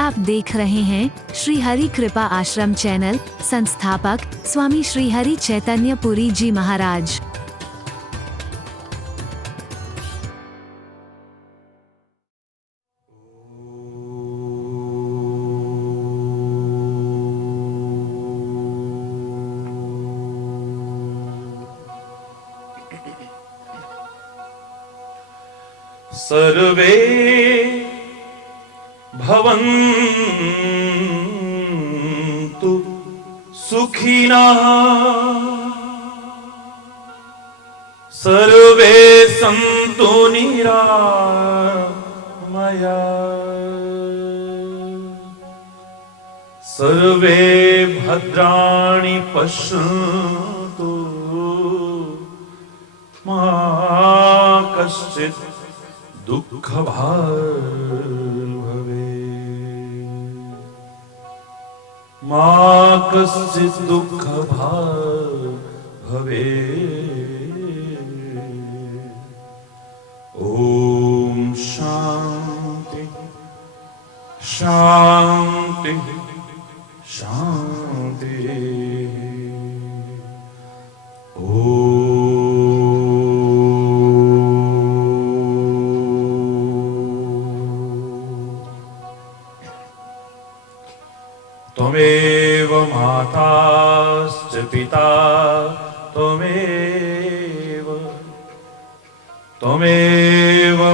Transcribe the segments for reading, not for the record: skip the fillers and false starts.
आप देख रहे हैं श्री हरि कृपा आश्रम चैनल। संस्थापक स्वामी श्री हरि चैतन्य पुरी जी महाराज। सर्वे भवन्तु सुखिनः सर्वे सन्तु निरामयाः सर्वे भद्राणि पश्यन्तु मा कश्चित् दुःख भाग् भवेत् मा कश्चित् दुःख भाग् भवेत्। ॐ शान्ति शान्ति शान्ति। त्वमेव माताश्च पिता त्वमेव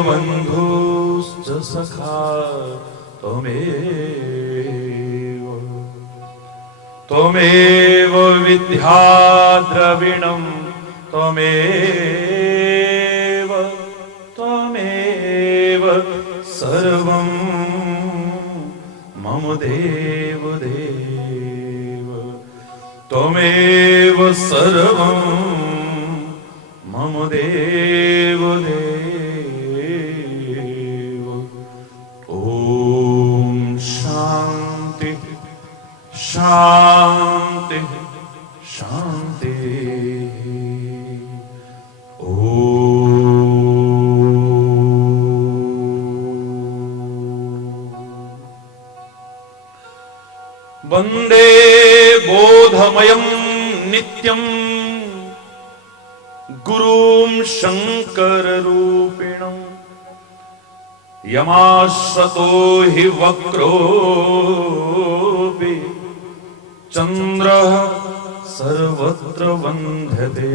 बन्धुश्च सखा त्वमेव विद्या द्रविणं त्वमेव सर्वं मम देव त्वमेव सर्वं मम देव। ॐ शान्ति शान्ति शान्ति। वन्दे बोधमयं नित्यं गुरुं शङ्कररूपिणं यमाश्रतो हि वक्रोऽपि चन्द्रः सर्वत्र वन्द्यते।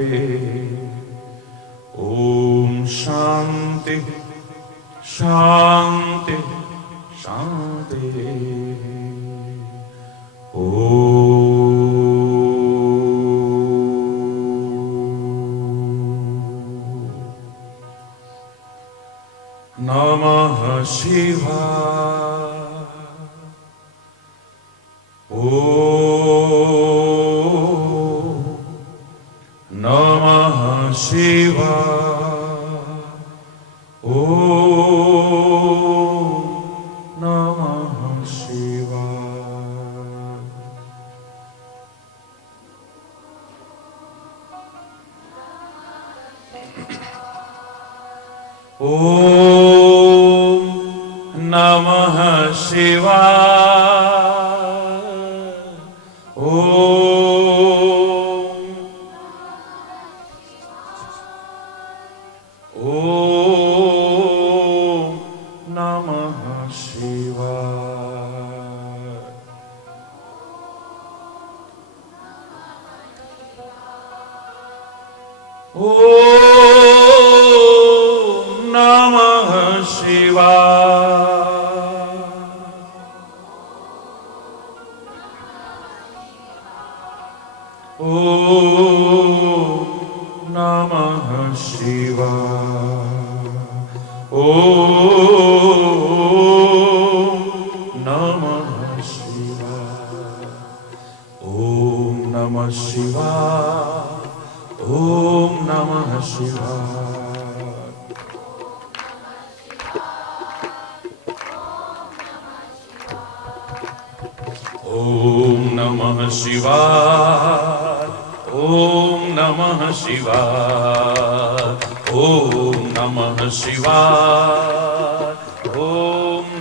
ॐ शान्ति शान्ति शान्ति। नमः शिवाय। नमः शिवाय। नमः शिवाय। ॐ नमः शिवाय। ॐ नमः शिवाय। ॐ नमः शिवाय। ॐ नमः शिवाय। ॐ नमः शिवाय। ॐ नमः शिवाय। ॐ नमः शिवाय। ॐ नमः शिवाय। ॐ नमः शिवाय। ॐ नमः शिवाय। ॐ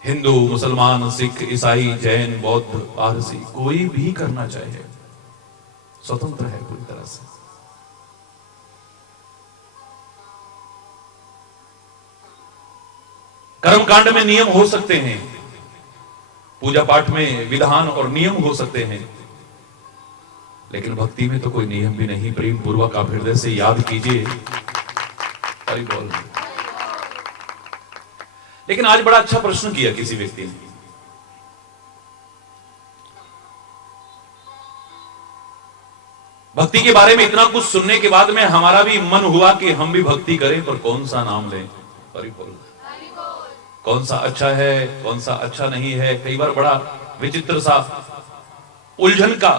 हिंदू, मुसलमान, सिख, ईसाई, जैन, बौद्ध, पारसी, कोई भी करना चाहे स्वतंत्र है पूरी तरह से। कर्मकांड में नियम हो सकते हैं, पूजा पाठ में विधान और नियम हो सकते हैं, लेकिन भक्ति में तो कोई नियम भी नहीं। प्रेम पूर्वक आप हृदय से याद कीजिए। हरि बोल। लेकिन आज बड़ा अच्छा प्रश्न किया किसी व्यक्ति ने। भक्ति के बारे में इतना कुछ सुनने के बाद में हमारा भी मन हुआ कि हम भी भक्ति करें, पर कौन सा नाम लें। हरि बोल। कौन सा अच्छा है, कौन सा अच्छा नहीं है। कई बार बड़ा विचित्र सा उलझन का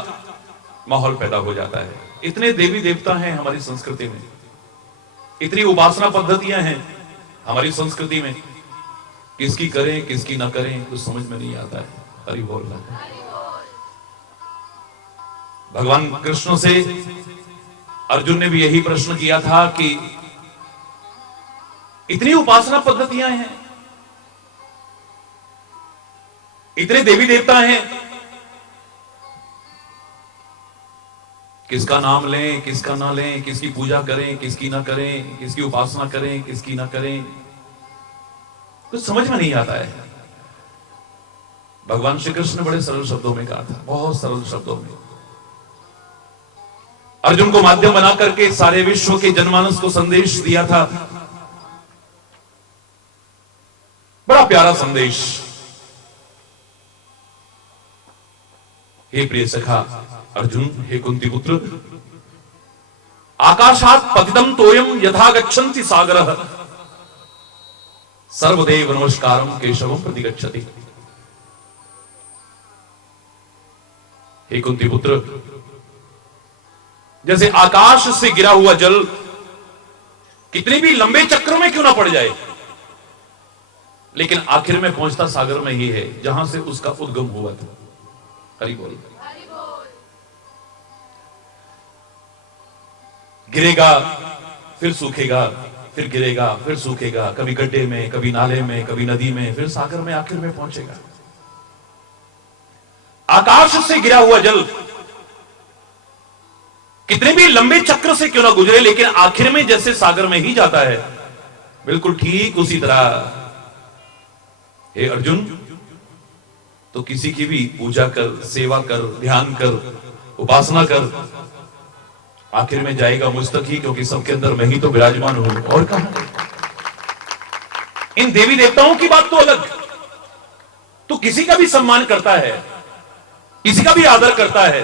माहौल पैदा हो जाता है। इतने देवी देवता हैं हमारी संस्कृति में, इतनी उपासना पद्धतियां हैं हमारी संस्कृति में, किसकी करें किसकी ना करें कुछ समझ में नहीं आता है। हरि बोल। भगवान कृष्ण से अर्जुन ने भी यही प्रश्न किया था कि इतनी उपासना पद्धतियां हैं, इतने देवी देवता हैं, किसका नाम लें किसका ना लें, किसकी पूजा करें किसकी ना करें, किसकी उपासना करें किसकी ना करें, कुछ समझ में नहीं आता है। भगवान श्री कृष्ण ने बड़े सरल शब्दों में कहा था, बहुत सरल शब्दों में अर्जुन को माध्यम बना करके सारे विश्व के जनमानस को संदेश दिया था। बड़ा प्यारा संदेश। हे प्रिय सखा अर्जुन, हे कुंती पुत्र, आकाशात पतितम तोयम यथा गच्छन्ति सागरः सर्वदेव नमस्कारम केशवम प्रतिगच्छति। हे कुंती पुत्र, जैसे आकाश से गिरा हुआ जल कितने भी लंबे चक्रों में क्यों ना पड़ जाए, लेकिन आखिर में पहुंचता सागर में ही है जहां से उसका उद्गम हुआ था। हरि बोल। गिरेगा फिर सूखेगा, फिर गिरेगा फिर सूखेगा, कभी गड्ढे में कभी नाले में कभी नदी में, फिर सागर में आखिर में पहुंचेगा। आकाश से गिरा हुआ जल कितने भी लंबे चक्र से क्यों ना गुजरे, लेकिन आखिर में जैसे सागर में ही जाता है, बिल्कुल ठीक उसी तरह हे अर्जुन, तो किसी की भी पूजा कर, सेवा कर, ध्यान कर, उपासना कर, आखिर में जाएगा मुझ तक ही, क्योंकि सबके अंदर मैं ही तो विराजमान हूं, और कहां। इन देवी देवताओं की बात तो अलग, तो किसी का भी सम्मान करता है, किसी का भी आदर करता है,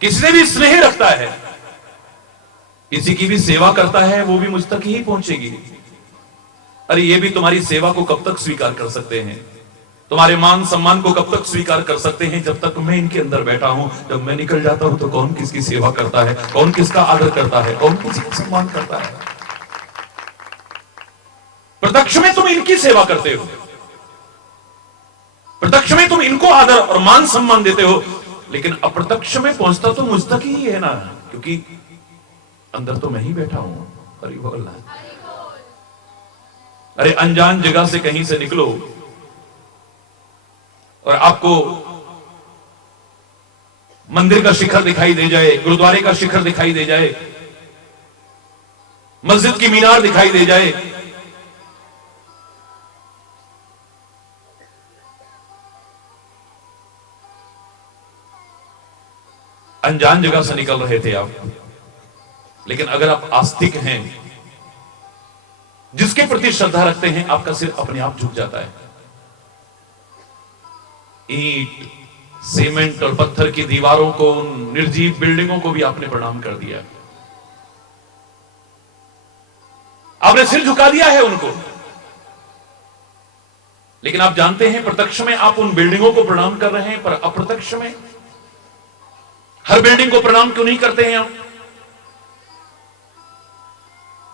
किसी से भी स्नेह रखता है, किसी की भी सेवा करता है, वो भी मुझ तक ही पहुंचेगी। अरे ये भी तुम्हारी सेवा को कब तक स्वीकार कर सकते हैं, तुम्हारे मान सम्मान को कब तक स्वीकार कर सकते हैं, जब तक मैं इनके अंदर बैठा हूं। जब मैं निकल जाता हूं तो कौन किसकी सेवा करता है, कौन किसका आदर करता है, कौन किसी का सम्मान करता है। प्रत्यक्ष में तुम इनकी सेवा करते हो, प्रत्यक्ष में तुम इनको आदर और मान सम्मान देते हो, लेकिन अप्रत्यक्ष में पहुंचता तो मुझ तक ही है ना, क्योंकि अंदर तो मैं ही बैठा हूं। हरि बोल। अरे अनजान जगह से कहीं से निकलो और आपको मंदिर का शिखर दिखाई दे जाए, गुरुद्वारे का शिखर दिखाई दे जाए, मस्जिद की मीनार दिखाई दे जाए, अनजान जगह से निकल रहे थे आप, लेकिन अगर आप आस्तिक हैं, जिसके प्रति श्रद्धा रखते हैं, आपका सिर अपने आप झुक जाता है। ईंट, सीमेंट और पत्थर की दीवारों को, निर्जीव बिल्डिंगों को भी आपने प्रणाम कर दिया, आपने सिर झुका दिया है उनको। लेकिन आप जानते हैं प्रत्यक्ष में आप उन बिल्डिंगों को प्रणाम कर रहे हैं, पर अप्रत्यक्ष में हर बिल्डिंग को प्रणाम क्यों नहीं करते हैं आप?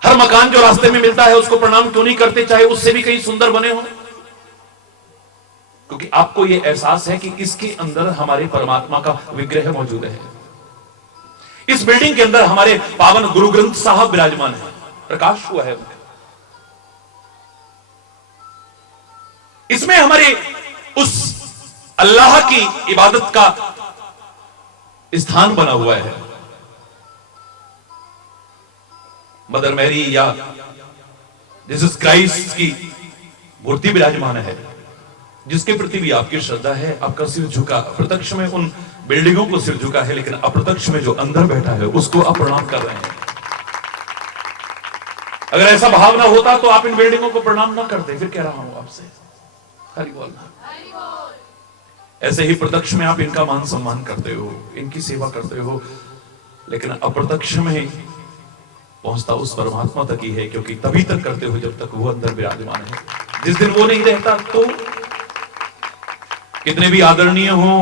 हर मकान जो रास्ते में मिलता है उसको प्रणाम क्यों नहीं करते, चाहे उससे भी कहीं सुंदर बने हो? क्योंकि आपको यह एहसास है कि इसके अंदर हमारे परमात्मा का विग्रह मौजूद है। इस बिल्डिंग के अंदर हमारे पावन गुरु ग्रंथ साहब विराजमान है, प्रकाश हुआ है। इसमें हमारे उस अल्लाह की इबादत का स्थान बना हुआ है। मदर मैरी या जीसस क्राइस्ट की मूर्ति विराजमान है, जिसके प्रति भी आपकी श्रद्धा है, आपका सिर झुका, प्रत्यक्ष में उन बिल्डिंगों को सिर झुका है, लेकिन अप्रत्यक्ष में जो अंदर बैठा है उसको आप प्रणाम कर रहे हैं। अगर ऐसा भाव ना होता तो आप इन बिल्डिंगों को प्रणाम ना करते। फिर कह रहा हूं आपसे, हरि बोल। ऐसे ही प्रत्यक्ष में आप इनका मान सम्मान करते हो, इनकी सेवा करते हो, लेकिन अप्रत्यक्ष में पहुंचता उस परमात्मा तक ही है, क्योंकि तभी तक करते हो जब तक वो अंदर विराजमान है। जिस दिन वो नहीं रहता तो कितने भी आदरणीय हो,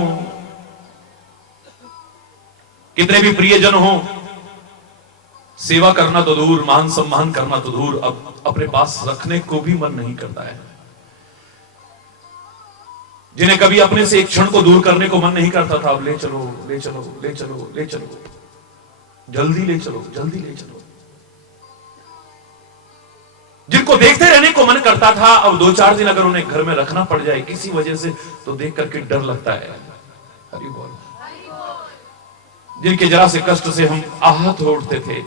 कितने भी प्रियजन हो, सेवा करना तो दूर, मान सम्मान करना तो दूर, अब अपने पास रखने को भी मन नहीं करता है। जिन्हें कभी अपने से एक क्षण को दूर करने को मन नहीं करता था, अब ले चलो, ले चलो, ले चलो, ले चलो, जल्दी ले चलो, जल्दी ले चलो। जिनको देखते रहने को मन करता था, अब 2-4 दिन अगर उन्हें घर में रखना पड़ जाए किसी वजह से तो देख करके डर लगता है। हरि बोल। जिनके जरा से कष्ट से हम आहत हो उठते थे,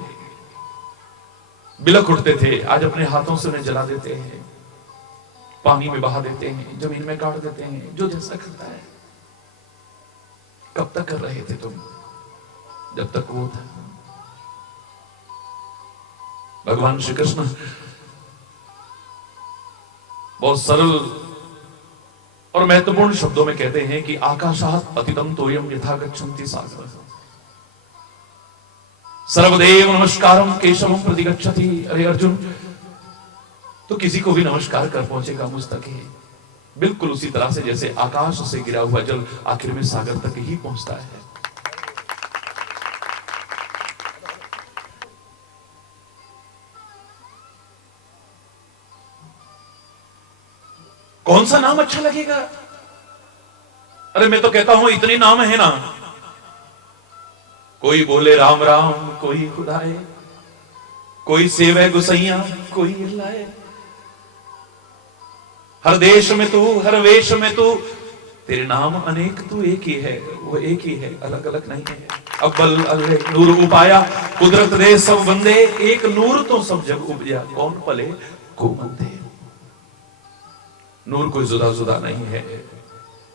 बिलख उठते थे, आज अपने हाथों से उन्हें जला देते हैं, पानी में बहा देते हैं, जमीन में गाड़ देते हैं, जो जैसा करता है। कब तक कर रहे थे तुम? जब तक वो था। भगवान श्री कृष्ण बहुत सरल और महत्वपूर्ण शब्दों में कहते हैं कि आकाशात पतितम तोयम यथा गच्छन्ति सागर सर्वदेव नमस्कारम केशवम प्रति गच्छति। अरे अर्जुन, तो किसी को भी नमस्कार कर पहुंचेगा मुझ तक ही, बिल्कुल उसी तरह से जैसे आकाश से गिरा हुआ जल आखिर में सागर तक ही पहुंचता है। कौन सा नाम अच्छा लगेगा? अरे मैं तो कहता हूं इतने नाम है ना, कोई बोले राम राम, कोई खुदाए, कोई सेवे गुसैया, कोई लाए। हर देश में तू, हर वेश में तू, तेरे नाम अनेक, तू एक ही है, वो एक ही है, अलग अलग नहीं है। अव्वल अल्लाह नूर उपाया, कुदरत दे सब बंदे, एक नूर तो सब जग उपजा, कौन पले को बंदे। नूर कोई जुदा जुदा नहीं है।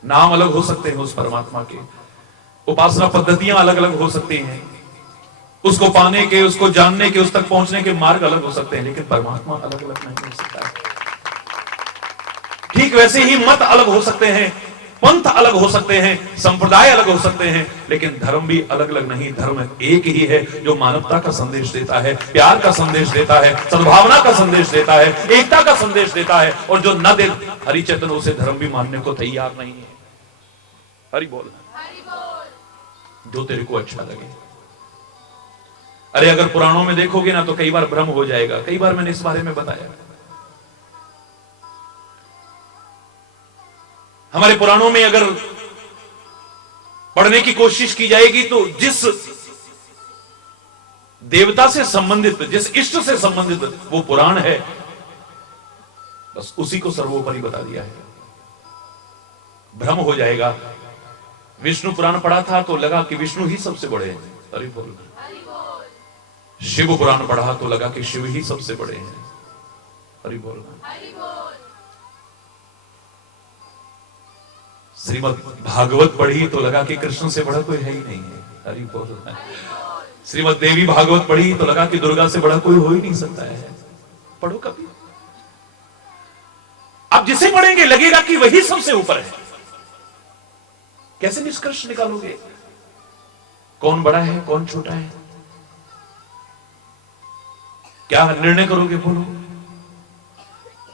नाम अलग हो सकते हैं उस परमात्मा के, उपासना पद्धतियां अलग अलग हो सकती हैं, उसको पाने के, उसको जानने के, उस तक पहुंचने के मार्ग अलग हो सकते हैं, लेकिन परमात्मा अलग अलग नहीं हो सकता है। ठीक वैसे ही मत अलग हो सकते हैं, पंथ अलग हो सकते हैं, संप्रदाय अलग हो सकते हैं, लेकिन धर्म भी अलग अलग नहीं। धर्म एक ही है जो मानवता का संदेश देता है, प्यार का संदेश देता है, सद्भावना का संदेश देता है, एकता का संदेश देता है। और जो न दे हरि चेतन, उसे धर्म भी मानने को तैयार नहीं है। हरि बोल, जो तेरे को अच्छा लगे। अरे अगर पुराणों में देखोगे ना तो कई बार भ्रम हो जाएगा। कई बार मैंने इस बारे में बताया। हमारे पुराणों में अगर पढ़ने की कोशिश की जाएगी तो जिस देवता से संबंधित, जिस इष्ट से संबंधित वो पुराण है, बस उसी को सर्वोपरि बता दिया है। भ्रम हो जाएगा। विष्णु पुराण पढ़ा था तो लगा कि विष्णु ही सबसे बड़े हैं, हरि बोल। शिव पुराण पढ़ा तो लगा कि शिव ही सबसे बड़े हैं, हरि बोल। श्रीमद् भागवत पढ़ी तो लगा कि कृष्ण से बड़ा कोई है ही नहीं है, हरि बोल। श्रीमद् देवी भागवत पढ़ी तो लगा कि दुर्गा से बड़ा कोई हो ही नहीं सकता है। पढ़ो कभी। आप जिसे पढ़ेंगे लगेगा कि वही सबसे ऊपर है। कैसे निष्कर्ष निकालोगे? कौन बड़ा है, कौन छोटा है? क्या निर्णय करोगे? बोलो।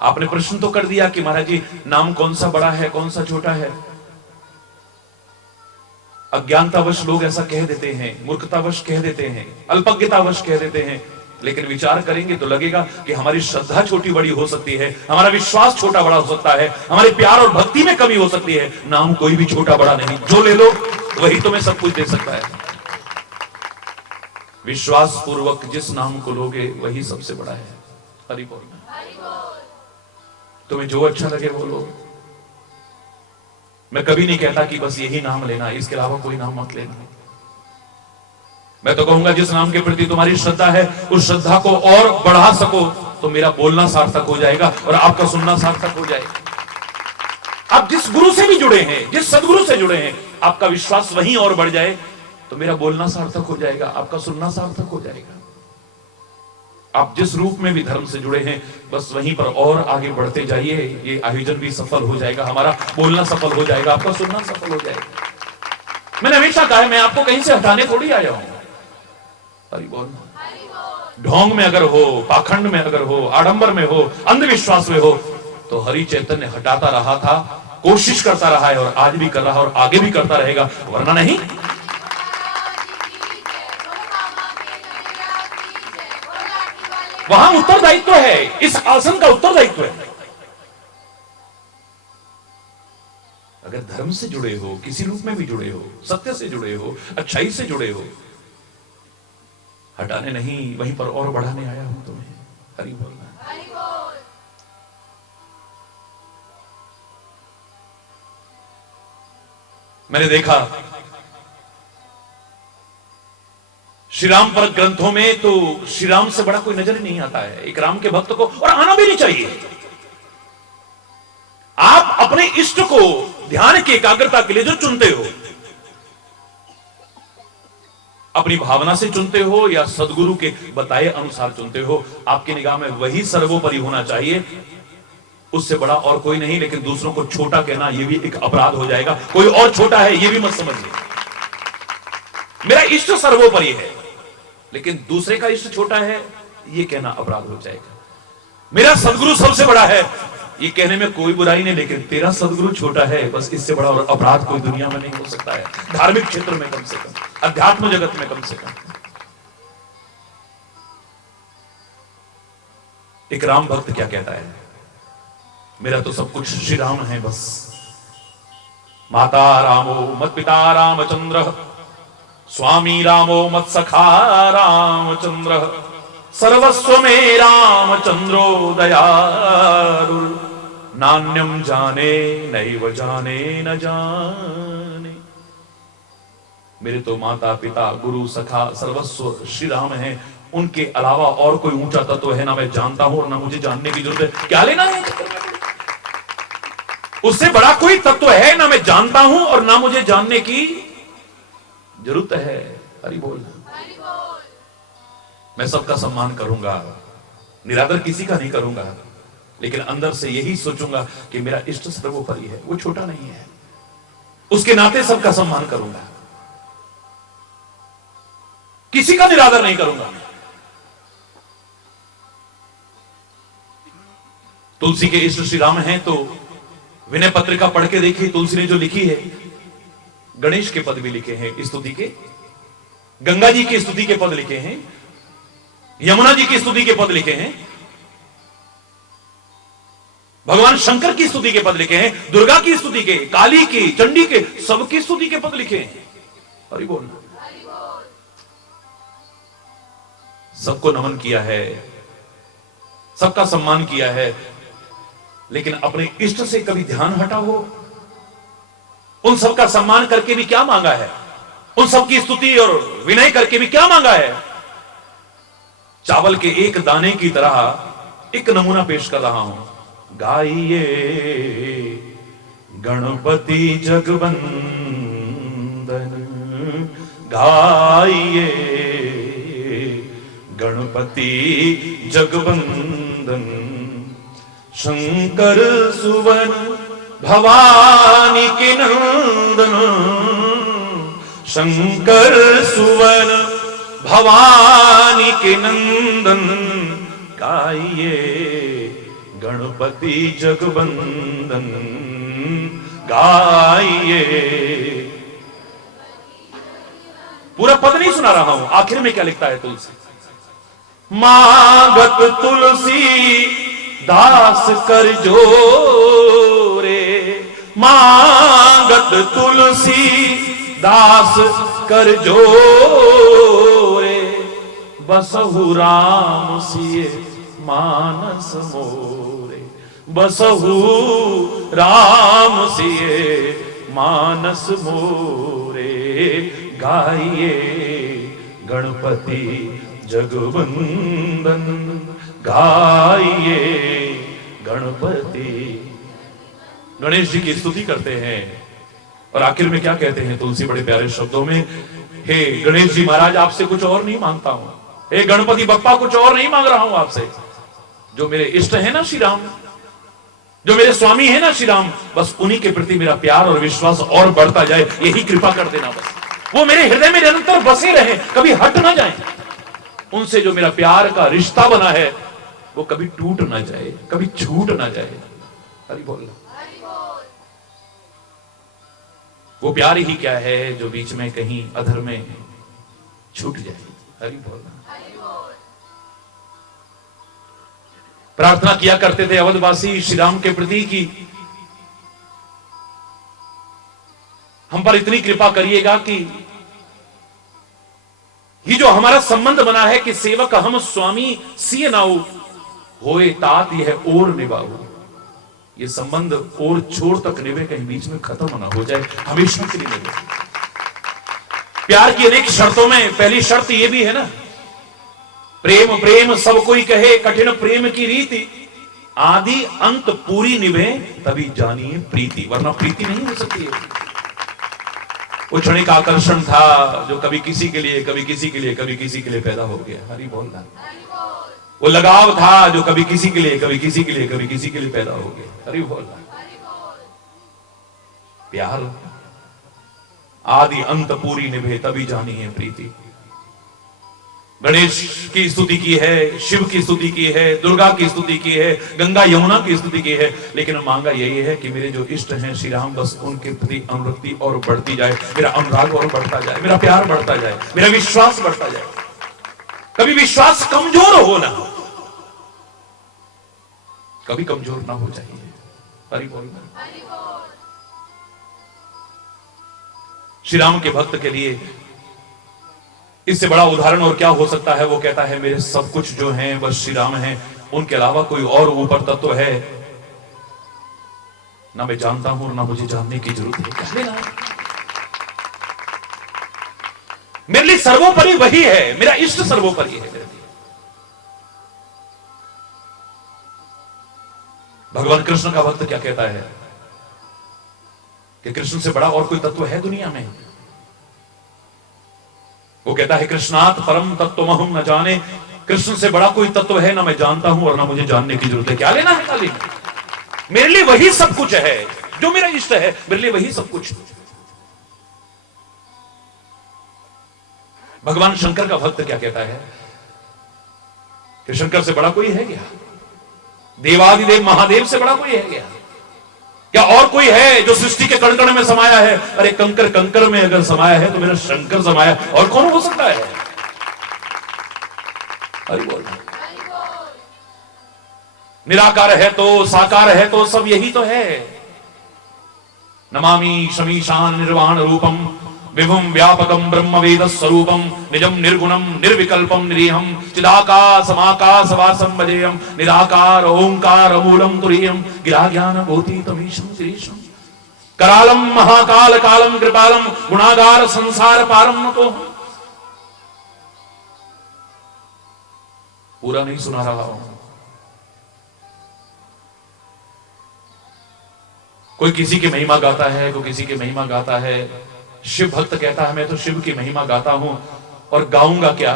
आपने प्रश्न तो कर दिया कि महाराज जी नाम कौन सा बड़ा है, कौन सा छोटा है। अज्ञानतावश लोग ऐसा कह देते हैं, मूर्खतावश कह देते हैं, अल्पज्ञतावश कह देते हैं, लेकिन विचार करेंगे तो लगेगा कि हमारी श्रद्धा छोटी बड़ी हो सकती है, हमारा विश्वास छोटा बड़ा हो सकता है, हमारे प्यार और भक्ति में कमी हो सकती है। नाम कोई भी छोटा बड़ा नहीं, जो ले लो वही तुम्हें सब कुछ दे सकता है। विश्वास पूर्वक जिस नाम को लोगे वही सबसे बड़ा है, हरि बोल। तुम्हें जो अच्छा लगे बोलो, मैं कभी नहीं कहता कि बस यही नाम लेना, इसके अलावा कोई नाम मत लेना। मैं तो कहूंगा जिस नाम के प्रति तुम्हारी श्रद्धा है, उस श्रद्धा को और बढ़ा सको तो मेरा बोलना सार्थक हो जाएगा और आपका सुनना सार्थक हो जाएगा। आप जिस गुरु से भी जुड़े हैं, जिस सदगुरु से जुड़े हैं, आपका विश्वास वहीं और बढ़ जाए तो मेरा बोलना सार्थक हो जाएगा, आपका सुनना सार्थक हो जाएगा। आप जिस रूप में भी धर्म से जुड़े हैं, बस वहीं पर और आगे बढ़ते जाइए। ये आयोजन भी सफल हो जाएगा, हमारा बोलना सफल हो जाएगा, आपका सुनना सफल हो जाएगा। मैंने हमेशा कहा है, मैं आपको कहीं से हटाने थोड़ी आया हूं। हरि बोल। ढोंग में अगर हो, पाखंड में अगर हो, आडंबर में हो, अंधविश्वास में हो, तो हरि चैतन्य हटाता रहा था, कोशिश करता रहा है और आज भी कर रहा है और आगे भी करता रहेगा, वरना नहीं। वहां उत्तरदायित्व है, इस आसन का उत्तरदायित्व है। अगर धर्म से जुड़े हो, किसी रूप में भी जुड़े हो, सत्य से जुड़े हो, अच्छाई से जुड़े हो, हटाने नहीं, वहीं पर और बढ़ाने आया हूं तुम्हें। हरि बोल। मैंने देखा श्री राम पर ग्रंथों में तो श्री राम से बड़ा कोई नजर ही नहीं आता है एक राम के भक्त को, और आना भी नहीं चाहिए। आप अपने इष्ट को ध्यान की एकाग्रता के लिए जो चुनते हो, अपनी भावना से चुनते हो या सदगुरु के बताए अनुसार चुनते हो, आपकी निगाह में वही सर्वोपरि होना चाहिए, उससे बड़ा और कोई नहीं। लेकिन दूसरों को छोटा कहना यह भी एक अपराध हो जाएगा। कोई और छोटा है यह भी मत समझिए। मेरा इष्ट सर्वोपरि है, लेकिन दूसरे का इष्ट छोटा है यह कहना अपराध हो जाएगा। मेरा सदगुरु सबसे बड़ा है, ये कहने में कोई बुराई नहीं, लेकिन तेरा सदगुरु छोटा है, बस इससे बड़ा और अपराध कोई दुनिया में नहीं हो सकता है। धार्मिक क्षेत्र में कम से कम, अध्यात्म जगत में कम से कम। एक राम भक्त क्या कहता है, मेरा तो सब कुछ श्री राम है बस। माता रामो मत पिता रामचंद्र, स्वामी रामो मत सखा रामचंद्र, सर्वस्व में रामचंद्रो दयालु, नान्यम जाने नैव जाने न जाने। मेरे तो माता पिता गुरु सखा सर्वस्व श्री राम है, उनके अलावा और कोई ऊंचा तत्व है ना मैं जानता हूं और ना मुझे जानने की जरूरत है। क्या लेना है, उससे बड़ा कोई तत्व है ना मैं जानता हूं और ना मुझे जानने की जरूरत है। हरि बोल। मैं सबका सम्मान करूंगा, निरादर किसी का नहीं करूंगा, लेकिन अंदर से यही सोचूंगा कि मेरा इष्ट सर्वोपरि है, वो छोटा नहीं है, उसके नाते सबका सम्मान करूंगा, किसी का निरादर नहीं करूंगा। तुलसी के इष्ट श्री राम हैं, तो विनय पत्रिका पढ़ के देखिए, तुलसी ने जो लिखी है, गणेश के पद भी लिखे हैं स्तुति के, गंगा जी की स्तुति के पद लिखे हैं, यमुना जी की स्तुति के पद लिखे हैं, भगवान शंकर की स्तुति के पद लिखे हैं, दुर्गा की स्तुति के, काली की, चंडी के, सबकी स्तुति के पद लिखे हैं। हरि बोल। सबको नमन किया है, सबका सम्मान किया है, लेकिन अपने इष्ट से कभी ध्यान हटा हो? उन सबका सम्मान करके भी क्या मांगा है? उन सबकी स्तुति और विनय करके भी क्या मांगा है? चावल के एक दाने की तरह एक नमूना पेश कर रहा हूं। गाइए गणपति जगवंदन, गाइए गणपति जगवंदन, शंकर सुवन भवानी के नंदन, शंकर सुवन भवानी के नंदन, गाइए गणपति जगवंदन, गाइए। पूरा पद नहीं सुना रहा हूं, आखिर में क्या लिखता है तुलसी? मांगत तुलसी दास कर जोरे, मांगत तुलसी दास कर जोरे, बसहु राम सिए मानस मोरे, बसहु राम सिए मानस मोरे, गाइए गणपति जगवंदन, गाइए गणपति। गणेश जी की स्तुति करते हैं और आखिर में क्या कहते हैं तुलसी बड़े प्यारे शब्दों में, हे गणेश जी महाराज आपसे कुछ और नहीं मांगता हूं, हे गणपति बप्पा कुछ और नहीं मांग रहा हूं आपसे, जो मेरे इष्ट है ना श्री राम, जो मेरे स्वामी है ना श्री राम, बस उन्हीं के प्रति मेरा प्यार और विश्वास और बढ़ता जाए, यही कृपा कर देना। बस वो मेरे हृदय में निरंतर बसे रहे, कभी हट ना जाए। उनसे जो मेरा प्यार का रिश्ता बना है वो कभी टूट ना जाए, कभी छूट ना जाए। हरि बोल। वो प्यार ही क्या है जो बीच में कहीं अधर में छूट जाए। हरि बोल। प्रार्थना किया करते थे अवधवासी श्री राम के प्रति कि हम पर इतनी कृपा करिएगा कि ये जो हमारा संबंध बना है कि सेवक हम स्वामी सिय नाऊ, होए तात यह और निभाऊ, ये संबंध और छोर तक निभे, कहीं बीच में खत्म ना हो जाए, हमेशा के लिए निभे। प्यार की अनेक शर्तों में पहली शर्त ये भी है ना, प्रेम प्रेम सब कोई कहे, कठिन प्रेम की रीति, आदि अंत पूरी निभे तभी जानिए प्रीति, वरना प्रीति नहीं हो सकती है। वो क्षणिक आकर्षण था जो कभी किसी के लिए, कभी किसी के लिए, कभी किसी के लिए पैदा हो गया। हरि बोल। वो लगाव था जो कभी किसी के लिए, कभी किसी के लिए, कभी किसी के लिए पैदा हो गया। हरि बोल। प्यार आदि अंत पूरी निभे तभी जानी है प्रीति। गणेश की स्तुति की है, शिव की स्तुति की है, दुर्गा की स्तुति की है, गंगा यमुना की स्तुति की है, लेकिन मांगा यही है कि मेरे जो इष्ट हैं श्री राम, बस उनके प्रति अनुरक्ति और बढ़ती जाए, मेरा अनुराग और बढ़ता जाए, मेरा प्यार बढ़ता जाए, मेरा विश्वास बढ़ता जाए। कभी विश्वास कमजोर हो ना, कभी कमजोर ना हो चाहिए। हरि बोल। श्री राम के भक्त के लिए इससे बड़ा उदाहरण और क्या हो सकता है। वो कहता है मेरे सब कुछ जो हैं बस श्री राम हैं, उनके अलावा कोई और ऊपर तत्व है ना मैं जानता हूं और ना मुझे जानने की जरूरत है। कह लेना, मेरे लिए सर्वोपरि वही है, मेरा इष्ट सर्वोपरि है। भगवान कृष्ण का भक्त क्या कहता है कि कृष्ण से बड़ा और कोई तत्व है दुनिया में। वो कहता है कृष्णात परम तत्वमहं न जाने, कृष्ण से बड़ा कोई तत्व है ना मैं जानता हूं और ना मुझे जानने की जरूरत है। क्या लेना है, क्या लेना, मेरे लिए वही सब कुछ है, जो मेरा इष्ट है मेरे लिए वही सब कुछ। भगवान शंकर का भक्त क्या कहता है कि शंकर से बड़ा कोई है क्या, देवादिदेव महादेव से बड़ा कोई है क्या और कोई है जो सृष्टि के कण कण में समाया है। अरे कंकर कंकर में अगर समाया है तो मेरा शंकर समाया, और कौन हो सकता है। हरि बोल। निराकार है तो साकार है तो सब यही तो है। नमामि शमीशान निर्वाण रूपम विभुम व्यापकम ब्रह्म वेद स्वरूपम निजम निर्गुणम निर्विकल्पम निरीहम चिदाकाशमाकाश वासम भजेयम निराकार ओंकार मूलम तुरीयम गिरा ज्ञान भूतितमीशम गिरीशम करालम महाकाल कालम कृपालम गुणागार संसार पारम न तो। पूरा नहीं सुना रहा हूं। कोई किसी की महिमा गाता है, कोई किसी की महिमा गाता है। शिव भक्त कहता है मैं तो शिव की महिमा गाता हूं, और गाऊंगा क्या,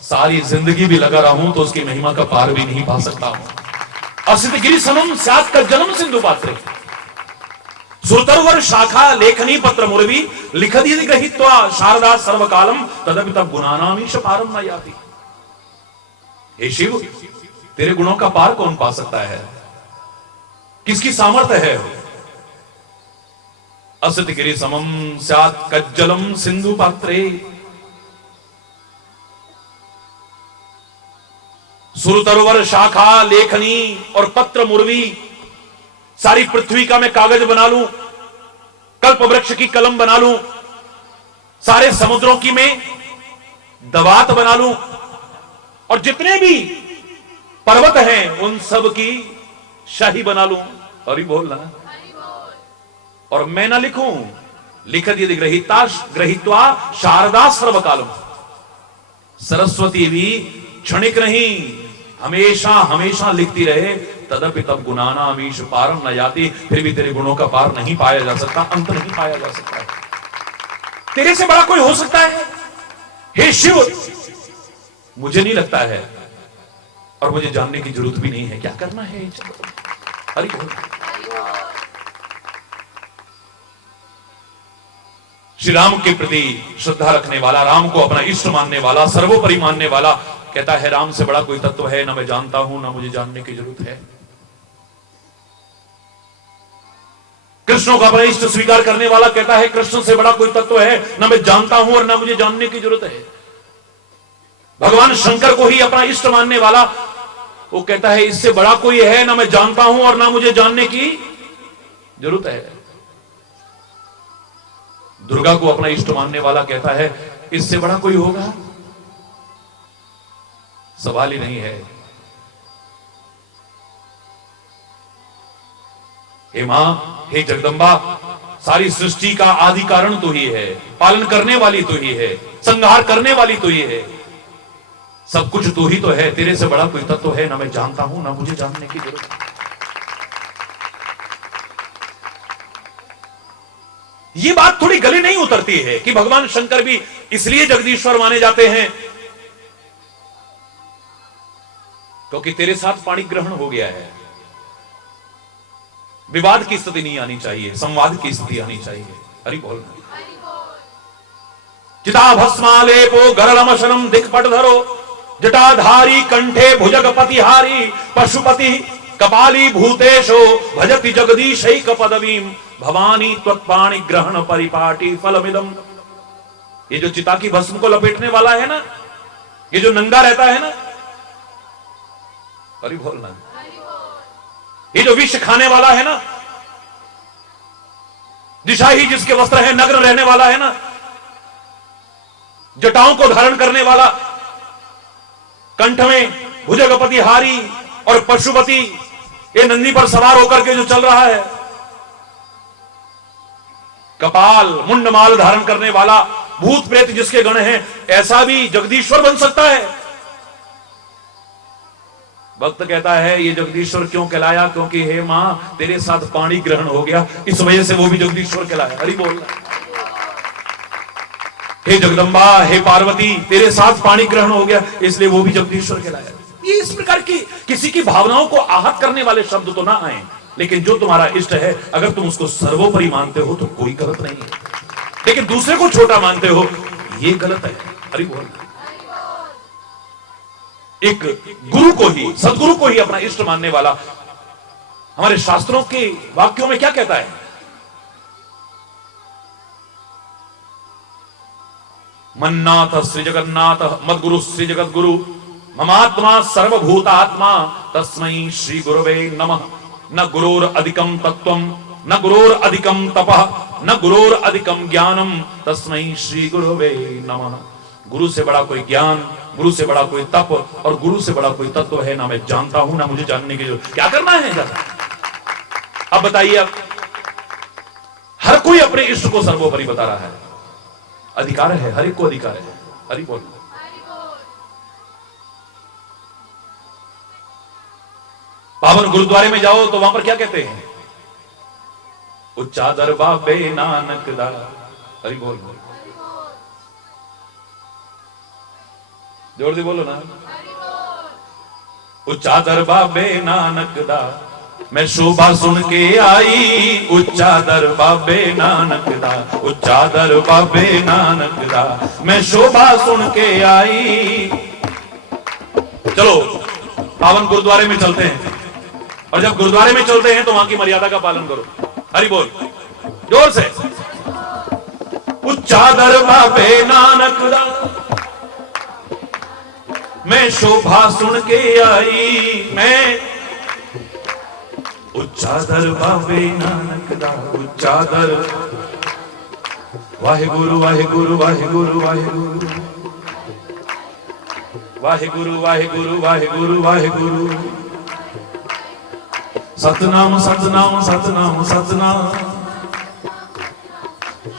सारी जिंदगी भी लगा रहा हूं तो उसकी महिमा का पार भी नहीं पा सकता हूं। असित गिरि समम स्यात् का जन्म सिंधु पात्रे, सुरतरुवर शाखा लेखनी पत्र मुरवी लिखति यदि गृहीत्वा शारदा सर्वकालम तदपि तब गुणानामीश पारम न याति। हे शिव, तेरे गुणों का पार कौन पा सकता है, किसकी सामर्थ्य है। असित गिरि समम स्यात् कज्जलम सिंधु पात्रे, सुरतरुवर शाखा लेखनी और पत्र मुरवी, सारी पृथ्वी का मैं कागज बना लूं, कल्प वृक्ष की कलम बना लूं, सारे समुद्रों की मैं दवात बना लूं, और जितने भी पर्वत हैं उन सब की शाही बना लूं। हरि बोल ना। और मैं ना लिखूं, लिखत यदि ग्रहीता ग्रहीत्वा शारदा सर्वकालम, सरस्वती भी क्षणिक नहीं, हमेशा हमेशा लिखती रहे। तदपि तब गुणाना अमीश पारम न जाती, फिर भी तेरे गुणों का पार नहीं पाया जा सकता, अंत नहीं पाया जा सकता। तेरे से बड़ा कोई हो सकता है? हे शिव, मुझे नहीं लगता है और मुझे जानने की जरूरत भी नहीं है, क्या करना है। हरि बोल। श्री राम के प्रति श्रद्धा रखने वाला, राम को अपना इष्ट मानने वाला, सर्वोपरि मानने वाला कहता है राम से बड़ा कोई तत्व है, ना मैं जानता हूं, ना मुझे जानने की जरूरत है। कृष्ण का अपना इष्ट स्वीकार करने वाला कहता है कृष्ण से बड़ा कोई तत्व है, ना मैं जानता हूं और ना मुझे जानने की जरूरत है। भगवान शंकर को ही अपना इष्ट मानने वाला वो कहता है इससे बड़ा कोई है, ना मैं जानता हूं और ना मुझे जानने की जरूरत है। दुर्गा को अपना इष्ट मानने वाला कहता है इससे बड़ा कोई होगा, सवाल ही नहीं है। हे मां, हे जगदंबा, सारी सृष्टि का आदि कारण तो ही है, पालन करने वाली तो ही है, संहार करने वाली तो ही है, सब कुछ तू ही तो है, तेरे से बड़ा कोई तत्व है, ना मैं जानता हूं ना मुझे जानने की जरूरत है। ये बात थोड़ी गले नहीं उतरती है कि भगवान शंकर भी इसलिए जगदीश्वर माने जाते हैं क्योंकि तेरे साथ पाणी ग्रहण हो गया है। विवाद की स्थिति नहीं आनी चाहिए, संवाद की स्थिति आनी चाहिए। हरि बोल। चिता भस्मालेपो गरलमशनम दिक्पटधरो जटाधारी कंठे भुजगपतिहारी पशुपति कपाली भूतेशो भजति जगदीशैक पदवीम भवानी त्वत्पाणि ग्रहण परिपाटी फलमिदम। ये जो चिता की भस्म को लपेटने वाला है ना, ये जो नंगा रहता है ना, हरि बोलना, ये जो विष खाने वाला है ना, दिशा ही जिसके वस्त्र है, नग्न रहने वाला है ना, जटाओं को धारण करने वाला, कंठ में भुजगपति हारी और पशुपति, ये नंदी पर सवार होकर के जो चल रहा है, कपाल मुंडमाल धारण करने वाला, भूत प्रेत जिसके गण हैं, ऐसा भी जगदीश्वर बन सकता है। भक्त कहता है ये जगदीश्वर क्यों कहलाया? क्योंकि हे मां तेरे साथ पाणी ग्रहण हो गया, इस वजह से वो भी जगदीश्वर कहलाया। हरि बोल। हे जगदंबा, हे पार्वती, तेरे साथ पाणी ग्रहण हो गया, इसलिए वो भी जगदीश्वर कहलाया। ये इस प्रकार की किसी की भावनाओं को आहत करने वाले शब्द तो ना आए, लेकिन जो तुम्हारा इष्ट है अगर तुम उसको सर्वोपरि मानते हो तो कोई गलत नहीं है, लेकिन दूसरे को छोटा मानते हो ये गलत है। हरि बोल। एक गुरु को ही, सदगुरु को ही अपना इष्ट मानने वाला हमारे शास्त्रों के वाक्यों में क्या कहता है? मन्नाथ श्री जगन्नाथ मद्गुरु श्री जगत गुरु ममात्मा सर्वभूतात्मा तस्मै श्री गुरवे नमः। न गुरोर अधिकम तत्वम न गुरोर अधिकम तपः न गुरोर अधिकम ज्ञानम तस्मै श्री गुरवे नमः। गुरु से बड़ा कोई ज्ञान, गुरु से बड़ा कोई तप और गुरु से बड़ा कोई तत्व है ना मैं जानता हूं ना मुझे जानने की जरूरत। क्या करना है ज्यादा? अब बताइए, अब हर कोई अपने इष्ट को सर्वोपरि बता रहा है, अधिकार है, हर एक को अधिकार है। हरि बोल। पावन गुरुद्वारे में जाओ तो वहां पर क्या कहते हैं? उच्चा दरबा बे नानक दा। हरि बोल। जोर से बोलो ना। उच्चा दरबा बे नानक दा मैं शोभा सुन के आई, उच्चा दरबा बे नानक दा, उच्चा दरबा बे नानक दा मैं शोभा सुन के आई। चलो पावन गुरुद्वारे में चलते हैं, और जब गुरुद्वारे में चलते हैं तो वहां की मर्यादा का पालन करो। हरि बोल। जोर से। उच्चा दरबा बे नानक दा मैं शोभा सुन के आई, मैं उच्चा दरबा बे नानक दा, उच्चा दर। वाहिगुरु वाहिगुरु वाहिगुरु वाहिगुरु वाहिगुरु वाहिगुरु वाहिगुरु वाहिगुरु। सतनाम सतनाम सतनाम सतनाम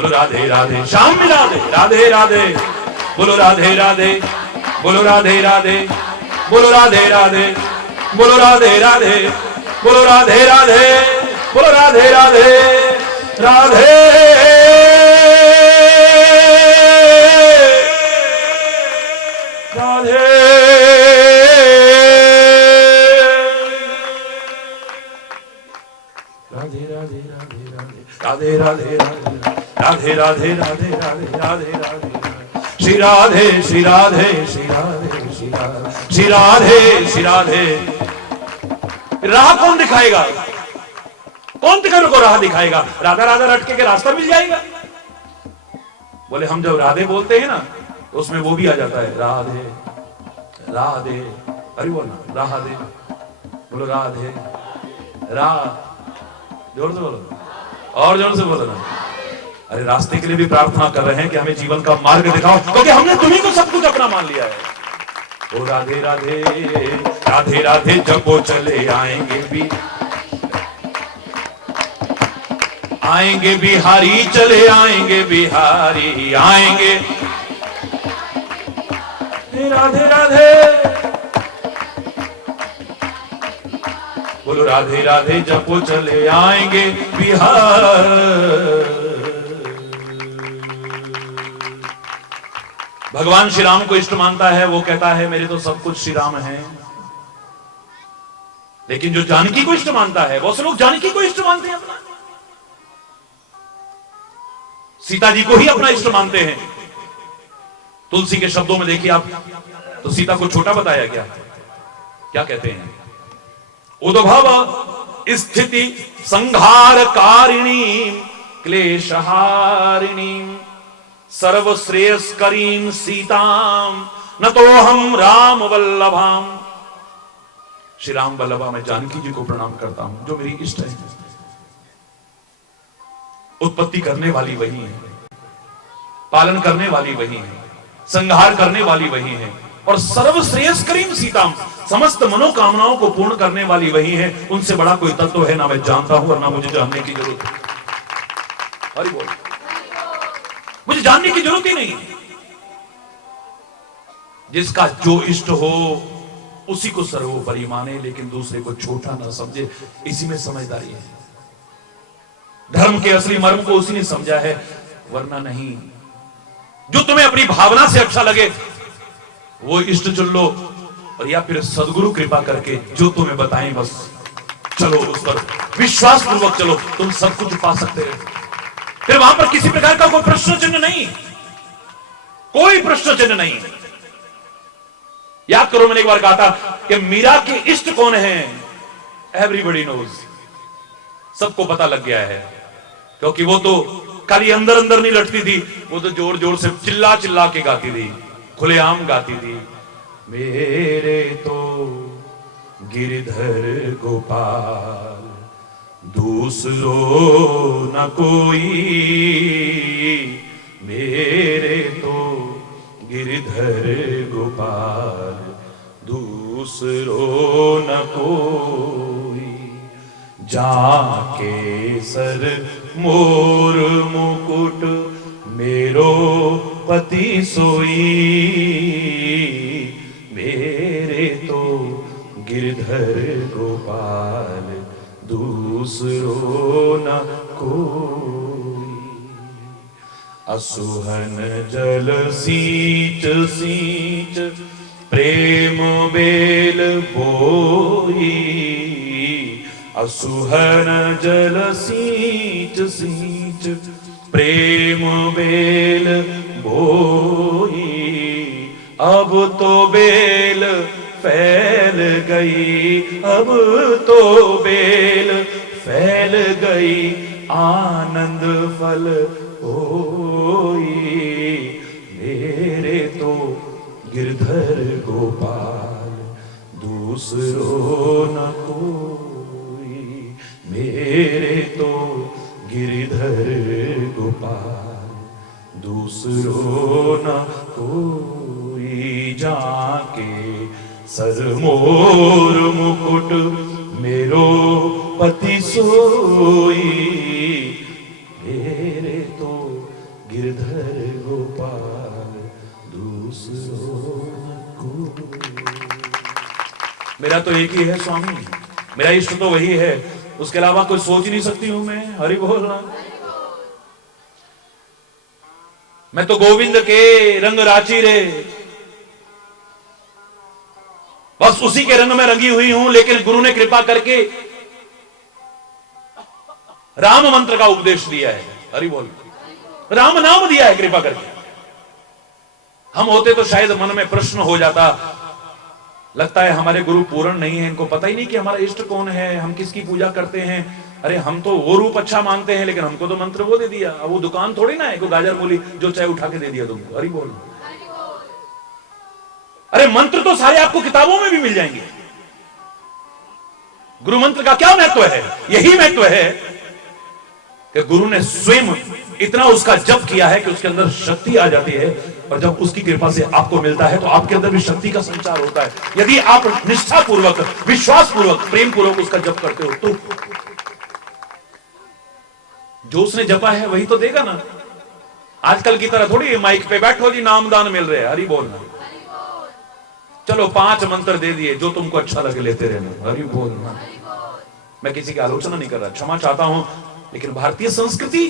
बोलो राधे राधे, शाम मिला दे, राधे राधे, बोलो राधे राधे, बोलो राधे राधे, बोलो राधे राधे, बोलो राधे राधे, बोलो राधे राधे, बोलो राधे राधे, राधे राधे राधे राधे राधे राधे राधे राधे राधे राधे राधे राधे राधे श्री राधे श्री राधे श्री राधे श्री राधे श्री राधे श्री राधे। राह कौन दिखाएगा? कौन तेरे को राह दिखाएगा? राधा राधा रटके के रास्ता मिल जाएगा? बोले हम जब राधे बोलते हैं ना तो उसमें वो भी आ जाता है, राधे राधे, अरे बोल ना राधे, बोलो राधे रा, जोर से बोलो और जोर से बोलो ना। अरे रास्ते के लिए भी प्रार्थना कर रहे हैं कि हमें जीवन का मार्ग दिखाओ, क्योंकि हमने तुम्हीं को सब कुछ अपना मान लिया है। ओ राधे राधे राधे राधे जपो चले आएंगे भी, आएंगे बिहारी, चले आएंगे बिहारी आएंगे, राधे राधे, बोलो राधे राधे जपो चले आएंगे बिहार। भगवान श्री राम को इष्ट मानता है, वो कहता है मेरे तो सब कुछ श्री राम है। लेकिन जो जानकी को इष्ट मानता है, बहुत से लोग जानकी को इष्ट मानते हैं अपना, सीता जी को ही अपना इष्ट मानते हैं। तुलसी के शब्दों में देखिए आप, तो सीता को छोटा बताया गया, क्या कहते हैं? उद्भव स्थिति संहारकारिणी क्लेशहारिणी सर्वश्रेयस्करीं सीताम न तो हम राम वल्लभाम। श्री राम वल्लभा मैं जानकी जी को प्रणाम करता हूं, जो मेरी इष्ट है। उत्पत्ति करने वाली वही है, पालन करने वाली वही है, संहार करने वाली वही है, और सर्वश्रेयस्करीं सीताम, समस्त मनोकामनाओं को पूर्ण करने वाली वही है। उनसे बड़ा कोई तत्व है ना मैं जानता हूं और ना मुझे जानने की जरूरत है। हरि बोल, मुझे जानने की जरूरत ही नहीं। जिसका जो इष्ट हो उसी को सर्वोपरि माने, लेकिन दूसरे को छोटा ना समझे, इसी में समझदारी है। धर्म के असली मर्म को उसी ने समझा है, वरना नहीं। जो तुम्हें अपनी भावना से अच्छा लगे वो इष्ट चुन लो, और या फिर सदगुरु कृपा करके जो तुम्हें बताएं बस चलो, उस पर विश्वास पूर्वक चलो, तुम सब कुछ पा सकते हो। फिर वहां पर किसी प्रकार का कोई प्रश्न चिन्ह नहीं, कोई प्रश्न चिन्ह नहीं। याद करो, मैंने एक बार कहा था कि मीरा के इष्ट कौन है? एवरीबडी नोज, सबको पता लग गया है, क्योंकि वो तो खाली अंदर अंदर नहीं लटती थी, वो तो जोर जोर से चिल्ला चिल्ला के गाती थी, खुलेआम गाती थी। मेरे तो गिरधर गोपाल दूसरो न कोई, मेरे तो गिरधर गोपाल दूसरो न कोई। जाके सर मोर मुकुट मेरो पति सोई, मेरे तो गिरधर गोपाल दूसरो न कोई। असुहन जल सींच सींच प्रेम बेल बोई, असुहन जल सींच सींच प्रेम बेल बोई। अब तो बेल फैल गई, अब तो बेल फैल गई, आनंद फल होई। मेरे तो गिरधर गोपाल दूसरो न कोई, मेरे तो गिरधर गोपाल दूसरो न कोई। जाके सर मोर मुकुट मेरो पति सोई, मेरे तो गिरधर गोपाल दूसरो न कोई। मेरा तो एक ही है स्वामी, मेरा इष्ट तो वही है, उसके अलावा कोई सोच ही नहीं सकती हूं मैं। हरि बोल ना। मैं तो गोविंद के रंग राची रे, बस उसी के रंग में रंगी हुई हूं। लेकिन गुरु ने कृपा करके राम मंत्र का उपदेश दिया है। हरि बोल। राम नाम दिया है कृपा करके। हम होते तो शायद मन में प्रश्न हो जाता, लगता है हमारे गुरु पूर्ण नहीं है, इनको पता ही नहीं कि हमारा इष्ट कौन है, हम किसकी पूजा करते हैं। अरे हम तो वो रूप अच्छा मानते हैं, लेकिन हमको तो मंत्र वो दे दिया। अब वो दुकान थोड़ी ना है कोई गाजर मूली जो चाहे उठा के दे दिया तुमको। हरि बोल। अरे मंत्र तो सारे आपको किताबों में भी मिल जाएंगे। गुरु मंत्र का क्या महत्व है? यही महत्व है कि गुरु ने स्वयं इतना उसका जप किया है कि उसके अंदर शक्ति आ जाती है। और जब उसकी कृपा से आपको मिलता है तो आपके अंदर भी शक्ति का संचार होता है। यदि आप निष्ठा पूर्वक, विश्वास पूर्वक, प्रेम पूर्वक उसका जप करते हो तो जो उसने जपा है वही तो देगा ना। आजकल की तरह थोड़ी माइक पे बैठो जी नामदान मिल रहे हैं। हरि बोलना। चलो 5 मंत्र दे दिए, जो तुमको अच्छा लगे लेते रहना। हरि बोलना। मैं किसी की आलोचना नहीं कर रहा, क्षमा चाहता हूं, लेकिन भारतीय संस्कृति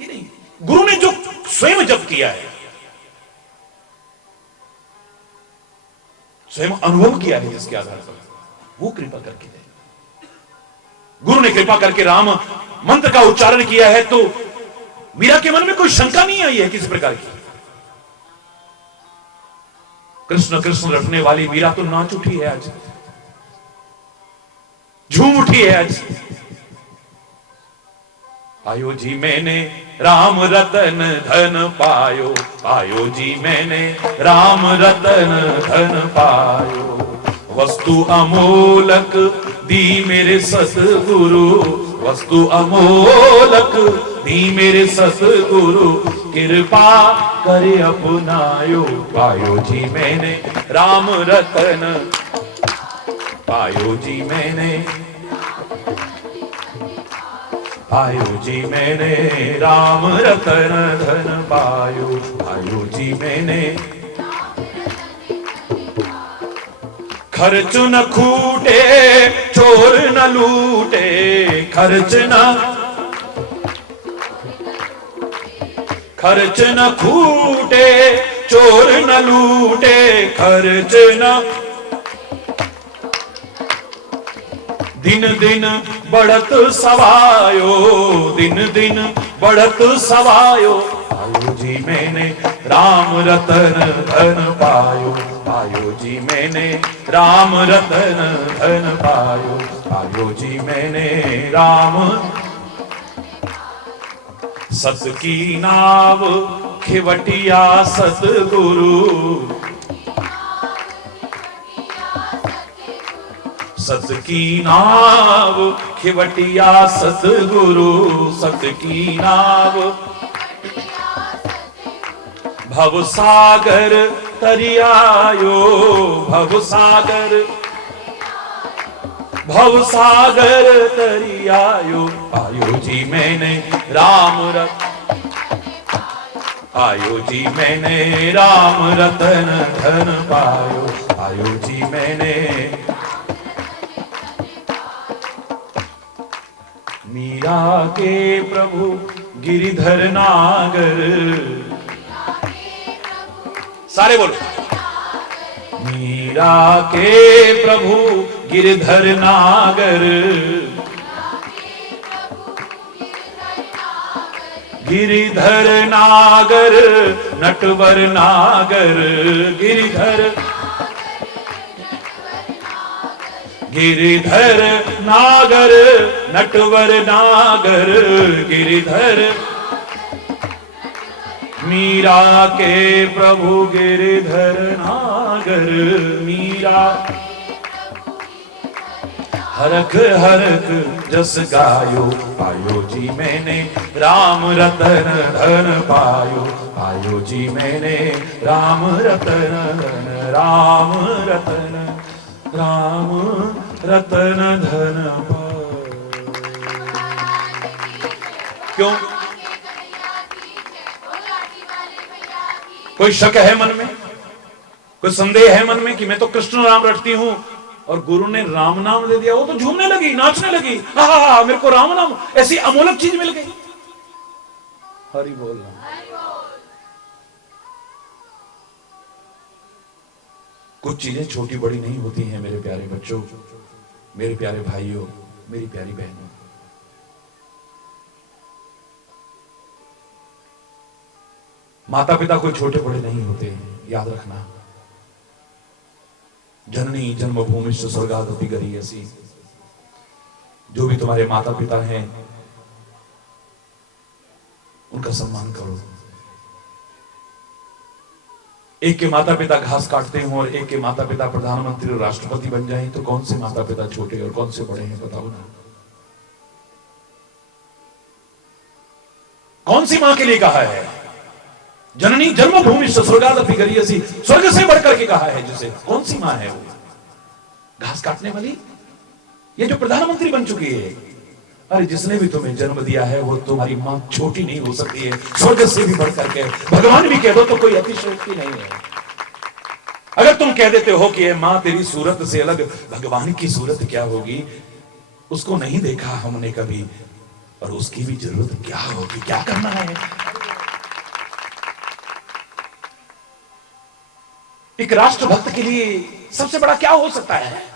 ये नहीं। गुरु ने जो स्वयं जप किया है, स्वयं अनुभव किया है, जिसके आधार पर वो कृपा करके दे। गुरु ने कृपा करके राम मंत्र का उच्चारण किया है तो मीरा के मन में कोई शंका नहीं आई है किसी प्रकार की। कृष्ण कृष्ण रटने वाली मीरा तो नाच उठी है आज, झूम उठी है आज। पायो जी मैंने राम रतन धन पायो, पायो जी मैंने राम रतन धन पायो। वस्तु अमोलक दी मेरे सतगुरु, वस्तु अमोलक दी मेरे सतगुरु, कृपा करे अपनायो। पायो जी मैंने राम रतन, पायो जी मैंने, पायो जी मैंने राम रतन धन पायो। पायो जी मैंने खर्च न खूटे चोर न लूटे, खर्च न खूटे चोर न लूटे, खर्च न दिन दिन बढ़त सवायो, दिन दिन बढ़त सवायो। पायो जी मैंने राम रतन धन पायो, पायो जी मैंने राम रतन धन पायो। पायो जी मैंने राम, सत की नाव खिवटिया सतगुरु, सत की नाव खिवटिया सतगुरु, सत की नाव भव सागर तरियायो, भव सागर, भव सागर तरियायो। पायो जी मैंने राम रतन, पायो जी मैंने राम रतन धन पायो। पायो जी मैंने मीरा के प्रभु गिरिधर नागर, सारे बोलो। मीरा के प्रभु गिरधर नागर, गिरिधर नागर नटवर नागर, गिरिधर, गिरिधर नागर नटवर नागर, गिरिधर मीरा के प्रभु गिरिधर नागर। मीरा हरख हरख जस गायो, पायो जी मैंने राम रतन धन पायो। पायो जी मैंने राम रतन धन, राम रतन, राम रतन धन पायो। क्यों? कोई शक है मन में, कोई संदेह है मन में कि मैं तो कृष्ण नाम रटती हूं और गुरु ने राम नाम दे दिया, वो तो झूमने लगी, नाचने लगी, हा मेरे को राम नाम, ऐसी अमोलक चीज मिल गई। हरि बोल। कुछ चीजें छोटी बड़ी नहीं होती हैं मेरे प्यारे बच्चों, मेरे प्यारे भाइयों, मेरी प्यारी बहनों। माता पिता कोई छोटे बड़े नहीं होते, याद रखना। जननी जन्मभूमिश्च स्वर्गादपि गरीयसी। जो भी तुम्हारे माता पिता हैं उनका सम्मान करो। एक के माता पिता घास काटते हों और एक के माता पिता प्रधानमंत्री और राष्ट्रपति बन जाएं, तो कौन से माता पिता छोटे और कौन से बड़े हैं, बताओ ना। कौन सी मां के लिए कहा है? जननी जन्मभूमि स्वर्गादपि गरीयसी, स्वर्ग से बढ़कर के कहा है जिसे। कौन सी मां है वो? घास काटने वाली? ये जो प्रधानमंत्री बन चुकी है? अरे जिसने भी तुम्हें जन्म दिया है वो तुम्हारी मां छोटी नहीं हो सकती है, स्वर्ग से भी बढ़कर के। भगवान भी कह दो तो कोई अतिशयोक्ति नहीं है। अगर तुम कह देते हो कि ये मां तेरी सूरत से अलग, भगवान की सूरत क्या होगी, उसको नहीं देखा हमने कभी, और उसकी भी जरूरत क्या होगी, क्या करना है। एक राष्ट्रभक्त के लिए सबसे बड़ा क्या हो सकता है?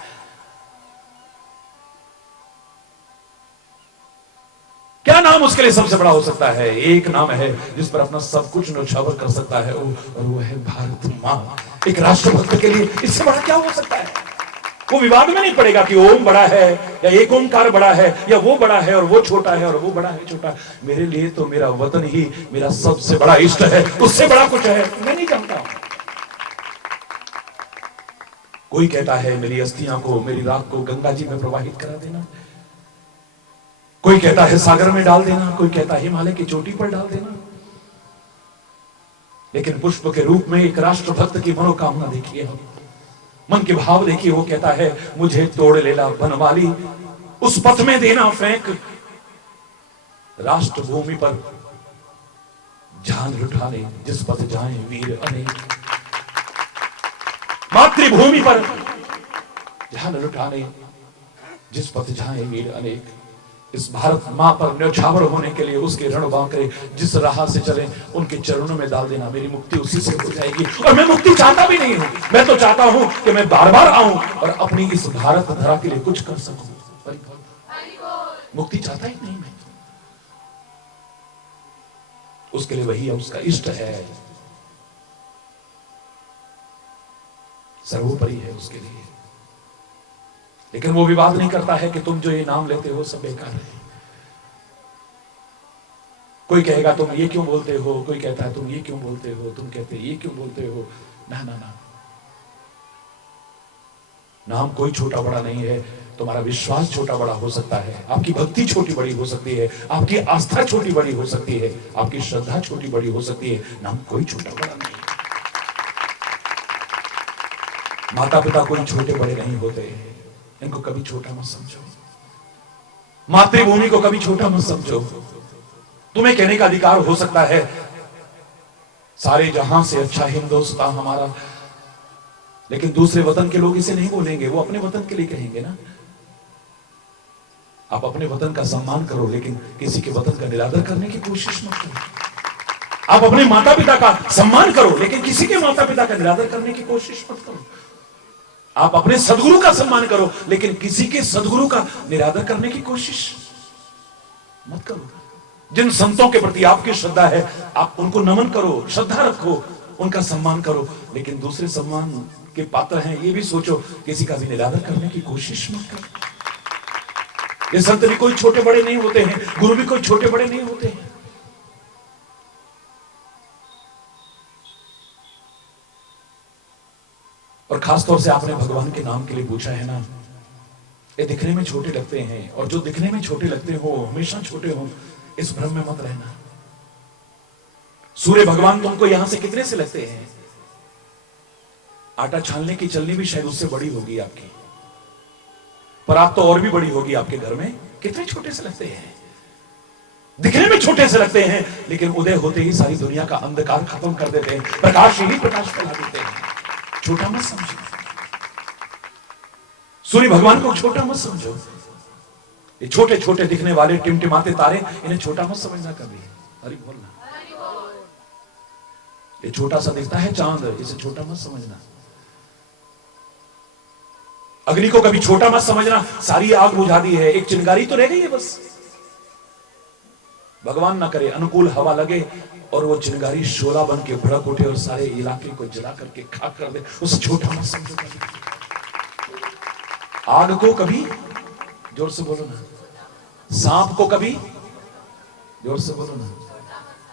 क्या नाम उसके लिए सबसे बड़ा हो सकता है? एक नाम है जिस पर अपना सब कुछ न्यौछावर कर सकता है, और वो है भारत मां। एक राष्ट्रभक्त के लिए इससे बड़ा क्या हो सकता है? वो विवाद में नहीं पड़ेगा कि ओम बड़ा है या एक ओंकार बड़ा है या वो बड़ा है और वो छोटा है और वो बड़ा है छोटा। मेरे लिए तो मेरा वतन ही मेरा सबसे बड़ा इष्ट है, उससे बड़ा कुछ है मैं नहीं जानता हूं। कोई कहता है मेरी अस्थियां को, मेरी राख को गंगा जी में प्रवाहित करा देना, कोई कहता है सागर में डाल देना, कोई कहता है हिमालय की चोटी पर डाल देना। लेकिन पुष्प के रूप में एक राष्ट्रभक्त की मनोकामना देखिए, हम मन के भाव देखिए। वो कहता है मुझे तोड़ लेला बनवाली, उस पथ में देना फेंक, राष्ट्रभूमि पर जान लुटाने जिस पथ जाए वीर अनेक। मातृभूमि पर जान लुटाने जिस पथ जाए वीर अनेक। इस भारत मां पर न्यौछावर होने के लिए उसके रण बांकरे जिस राह से चले उनके चरणों में डाल देना, मेरी मुक्ति उसी से हो जाएगी। और मैं मुक्ति चाहता भी नहीं हूं, मैं तो चाहता हूं कि मैं बार बार आऊं और अपनी इस भारत धरा के लिए कुछ कर सकूं। मुक्ति चाहता ही नहीं मैं, उसके लिए वही है, उसका इष्ट है, सर्वोपरि है उसके लिए। लेकिन वो विवाद नहीं करता है कि तुम जो ये नाम लेते हो सब बेकार है। कोई कहेगा तुम ये क्यों बोलते हो, कोई कहता है तुम ये क्यों बोलते हो, तुम कहते ये क्यों बोलते हो। ना ना ना, नाम कोई छोटा बड़ा नहीं है। तुम्हारा विश्वास छोटा बड़ा हो सकता है, आपकी भक्ति छोटी बड़ी हो सकती है, आपकी आस्था छोटी बड़ी हो सकती है, आपकी श्रद्धा छोटी बड़ी हो सकती है। नाम कोई छोटा बड़ा नहीं। माता पिता कोई छोटे बड़े नहीं होते, इनको कभी छोटा मत समझो। मातृभूमि को कभी छोटा मत समझो। तुम्हें कहने का अधिकार हो सकता है सारे जहां से अच्छा हिंदुस्तान हमारा, लेकिन दूसरे वतन के लोग इसे नहीं बोलेंगे, वो अपने वतन के लिए कहेंगे ना। आप अपने वतन का सम्मान करो, लेकिन किसी के वतन का निरादर करने की कोशिश मत करो। आप अपने माता पिता का सम्मान करो, लेकिन किसी के माता पिता का निरादर करने की कोशिश मत करो। आप अपने सदगुरु का सम्मान करो, लेकिन किसी के सदगुरु का निरादर करने की कोशिश मत करो। जिन संतों के प्रति आपकी श्रद्धा है, आप उनको नमन करो, श्रद्धा रखो, उनका सम्मान करो, लेकिन दूसरे सम्मान के पात्र हैं ये भी सोचो, किसी का भी निरादर करने की कोशिश मत करो। ये संत भी कोई छोटे बड़े नहीं होते हैं, गुरु भी कोई छोटे बड़े नहीं होते हैं। और खासतौर से आपने भगवान के नाम के लिए पूछा है ना, ये दिखने में छोटे लगते हैं, और जो दिखने में छोटे लगते हो हमेशा छोटे हो, इस भ्रम में मत रहना। सूर्य भगवान तुमको यहां से कितने से लगते हैं? आटा छानने की चलनी भी शायद उससे बड़ी होगी आपकी, पर आप तो और भी बड़ी होगी आपके घर में, कितने छोटे से लगते हैं। दिखने में छोटे से लगते हैं, लेकिन उदय होते ही सारी दुनिया का अंधकार खत्म कर देते हैं, प्रकाश ही प्रकाश फैला देते हैं। छोटा मत समझो, सूर्य भगवान को छोटा मत समझो। ये छोटे छोटे दिखने वाले टिमटिमाते तारे, इन्हें छोटा मत समझना कभी। हरि बोलना। ये छोटा सा दिखता है चांद, इसे छोटा मत समझना। अग्नि को कभी छोटा मत समझना, सारी आग बुझा दी है, एक चिंगारी तो रह गई है बस। भगवान ना करे अनुकूल हवा लगे और वो चिंगारी शोला बन के भड़क उठे और सारे इलाके को जला करके खाक कर दे, उसे छोटा मत समझो कभी। आग को कभी, जोर से बोलो ना, सांप को कभी, जोर से बोलो ना,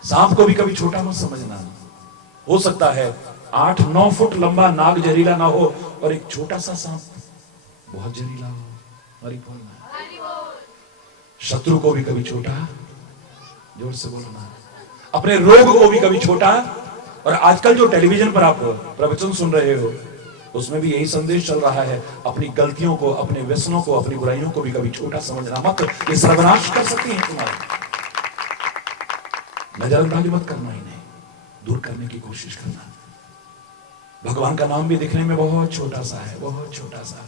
सांप को भी कभी छोटा मत समझना। हो सकता है 8-9 फुट लंबा नाग जहरीला ना हो और एक छोटा सा सांप बहुत जहरीला हो। हरि बोलना। शत्रु को भी कभी छोटा, जोर से बोलो ना, अपने रोग को भी कभी छोटा। और आजकल जो टेलीविजन पर आप प्रवचन सुन रहे हो, उसमें भी यही संदेश चल रहा है, अपनी गलतियों को, अपने व्यसनों को, अपनी बुराइयों को भी कभी छोटा समझना मत। ये सर्वनाश कर सकती हैं तुम्हारा। नजरअंदाज मत करना, इन्हें दूर करने की कोशिश करना। भगवान का नाम भी दिखने में बहुत छोटा सा है, बहुत छोटा सा।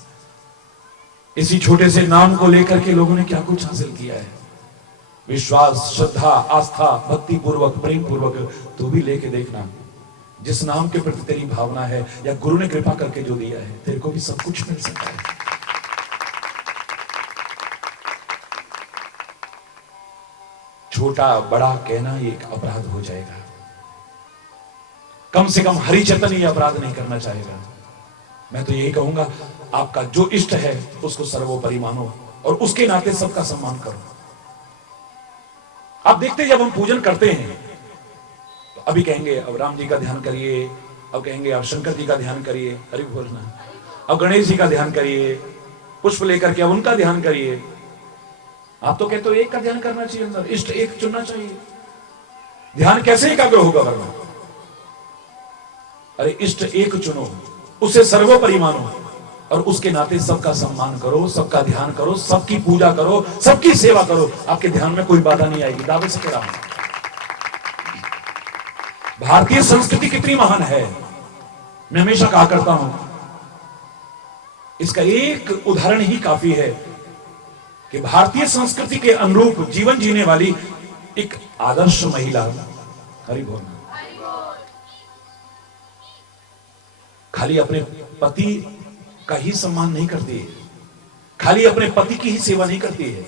इसी छोटे से नाम को लेकर के लोगों ने क्या कुछ हासिल किया है। विश्वास, श्रद्धा, आस्था, भक्ति पूर्वक, प्रेम पूर्वक तू भी लेके देखना। जिस नाम के प्रति तेरी भावना है या गुरु ने कृपा करके जो दिया है, तेरे को भी सब कुछ मिल सकता है। छोटा बड़ा कहना ये एक अपराध हो जाएगा। कम से कम हरिचेतन ये अपराध नहीं करना चाहेगा। मैं तो यही कहूंगा, आपका जो इष्ट है उसको सर्वोपरि मानो और उसके नाते सबका सम्मान करो। आप देखते हैं जब हम पूजन करते हैं तो अभी कहेंगे अब राम जी का ध्यान करिए, अब कहेंगे अब शंकर जी का ध्यान करिए, हरि बोलना, अब गणेश जी का ध्यान करिए, पुष्प लेकर के अब उनका ध्यान करिए। आप तो कहते हो एक का ध्यान करना चाहिए, अंदर इष्ट एक चुनना चाहिए। ध्यान कैसे एकाग्र होगा वरना? अरे इष्ट एक चुनो, उसे सर्वोपरि मानो और उसके नाते सबका सम्मान करो, सबका ध्यान करो, सबकी पूजा करो, सबकी सेवा करो। आपके ध्यान में कोई बाधा नहीं आएगी, दावे से कह रहा हूं। भारतीय संस्कृति कितनी महान है, मैं हमेशा कहा करता हूं। इसका एक उदाहरण ही काफी है कि भारतीय संस्कृति के अनुरूप जीवन जीने वाली एक आदर्श महिला, हरि बोल, खाली अपने पति का ही सम्मान नहीं करती है, खाली अपने पति की ही सेवा नहीं करती है,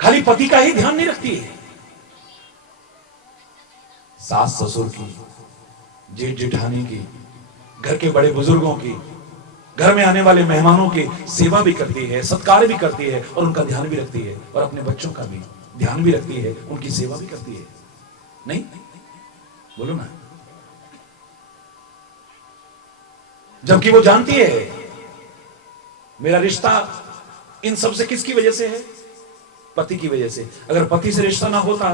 खाली पति का ही ध्यान नहीं रखती है, सास ससुर की, जेठ जेठानी की, घर के बड़े बुजुर्गों की, घर में आने वाले मेहमानों की सेवा भी करती है, सत्कार भी करती है और उनका ध्यान भी रखती है, और अपने बच्चों का भी ध्यान भी रखती है, उनकी सेवा भी करती है। नहीं बोलो ना। जबकि वो जानती है मेरा रिश्ता इन सब से किसकी वजह से है? पति की वजह से। अगर पति से रिश्ता ना होता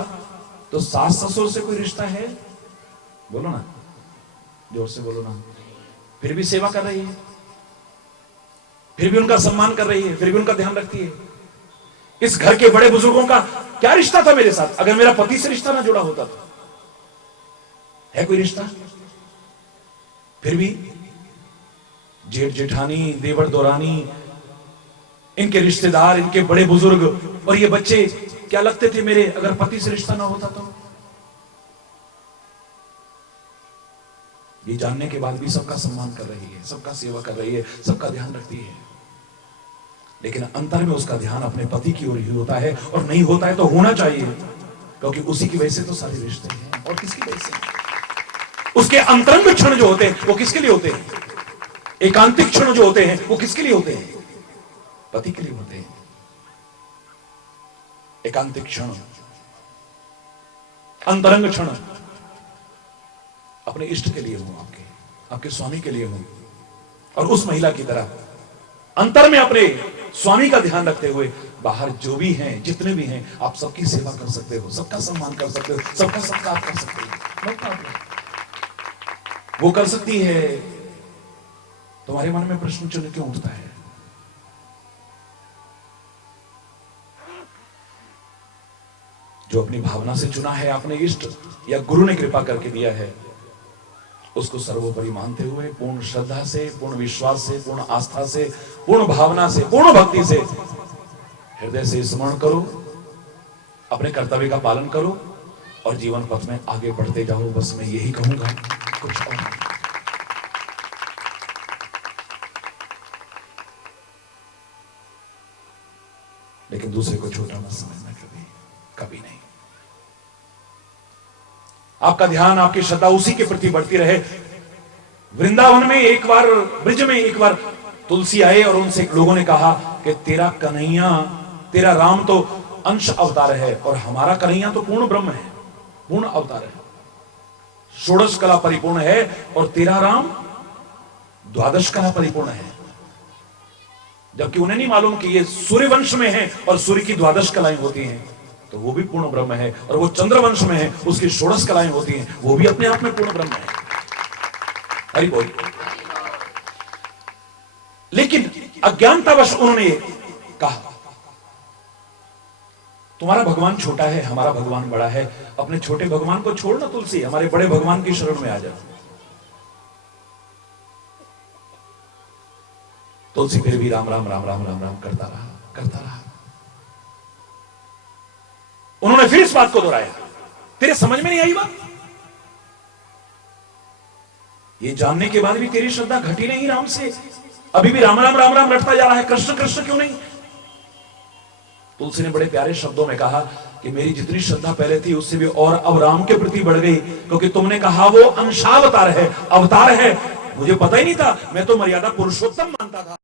तो सास ससुर से कोई रिश्ता है? बोलो ना, जोर से बोलो ना। फिर भी सेवा कर रही है, फिर भी उनका सम्मान कर रही है, फिर भी उनका ध्यान रखती है। इस घर के बड़े बुजुर्गों का क्या रिश्ता था मेरे साथ? अगर मेरा पति से रिश्ता ना जुड़ा होता तो है कोई रिश्ता? फिर भी जेठ जेठानी, देवर दौरानी, इनके रिश्तेदार, इनके बड़े बुजुर्ग और ये बच्चे क्या लगते थे मेरे, अगर पति से रिश्ता ना होता तो? ये जानने के बाद भी सबका सम्मान कर रही है, सबका सेवा कर रही है, सबका ध्यान रखती है, लेकिन अंतर में उसका ध्यान अपने पति की ओर ही होता है। और नहीं होता है तो होना चाहिए, क्योंकि उसी की वजह से तो सारे रिश्ते हैं। और किसकी वजह से? उसके अंतरंग क्षण जो होते हैं वो किसके लिए होते हैं? एकांतिक क्षण जो होते हैं वो किसके लिए होते हैं? पति के लिए होते हैं। एकांतिक क्षण, अंतरंग क्षण अपने इष्ट के लिए हूं, आपके स्वामी के लिए हूं। और उस महिला की तरह अंतर में अपने स्वामी का ध्यान रखते हुए बाहर जो भी हैं, जितने भी हैं, आप सबकी सेवा कर सकते हो, सबका सम्मान कर सकते हो, सबका सत्कार कर सकते हो। वो कर सकती है। तुम्हारे मन में प्रश्न चिन्ह क्यों उठता है? जो अपनी भावना से चुना है अपने इष्ट या गुरु ने कृपा करके दिया है, उसको सर्वोपरि मानते हुए पूर्ण श्रद्धा से, पूर्ण विश्वास से, पूर्ण आस्था से, पूर्ण भावना से, पूर्ण भक्ति से हृदय से स्मरण करो, अपने कर्तव्य का पालन करो और जीवन पथ में आगे बढ़ते जाओ। बस मैं यही कहूंगा, कुछ और नहीं। लेकिन दूसरे को छोटा मत समझना, कभी कभी नहीं। आपका ध्यान, आपकी श्रद्धा उसी के प्रति बढ़ती रहे। वृंदावन में एक बार, ब्रिज में एक बार तुलसी आए और उनसे लोगों ने कहा कि तेरा कन्हैया, तेरा राम तो अंश अवतार है और हमारा कन्हैया तो पूर्ण ब्रह्म है, पूर्ण अवतार है, षोडश कला परिपूर्ण है, और तेरा राम द्वादश कला परिपूर्ण है। जबकि उन्हें नहीं मालूम कि ये सूर्य वंश में है और सूर्य की द्वादश कलाएं होती हैं, तो वो भी पूर्ण ब्रह्म है, और वो चंद्र वंश में है, उसकी षोडश कलाएं होती हैं, वो भी अपने आप में पूर्ण ब्रह्म है। हरि बोल। लेकिन अज्ञानतावश उन्होंने कहा तुम्हारा भगवान छोटा है, हमारा भगवान बड़ा है, अपने छोटे भगवान को छोड़ ना तुलसी, हमारे बड़े भगवान की शरण में आ जा। तुलसी फिर भी राम राम राम राम राम राम करता रहा, करता रहा। उन्होंने फिर इस बात को दोहराया, तेरे समझ में नहीं आई बात? ये जानने के बाद भी तेरी श्रद्धा घटी नहीं राम से, अभी भी राम राम राम राम रटता जा रहा है, कृष्ण कृष्ण क्यों नहीं? तुलसी ने बड़े प्यारे शब्दों में कहा कि मेरी जितनी श्रद्धा पहले थी उससे भी और अब राम के प्रति बढ़ गई, क्योंकि तुमने कहा वो अंशावतार है, अवतार है। मुझे पता ही नहीं था, मैं तो मर्यादा पुरुषोत्तम मानता था।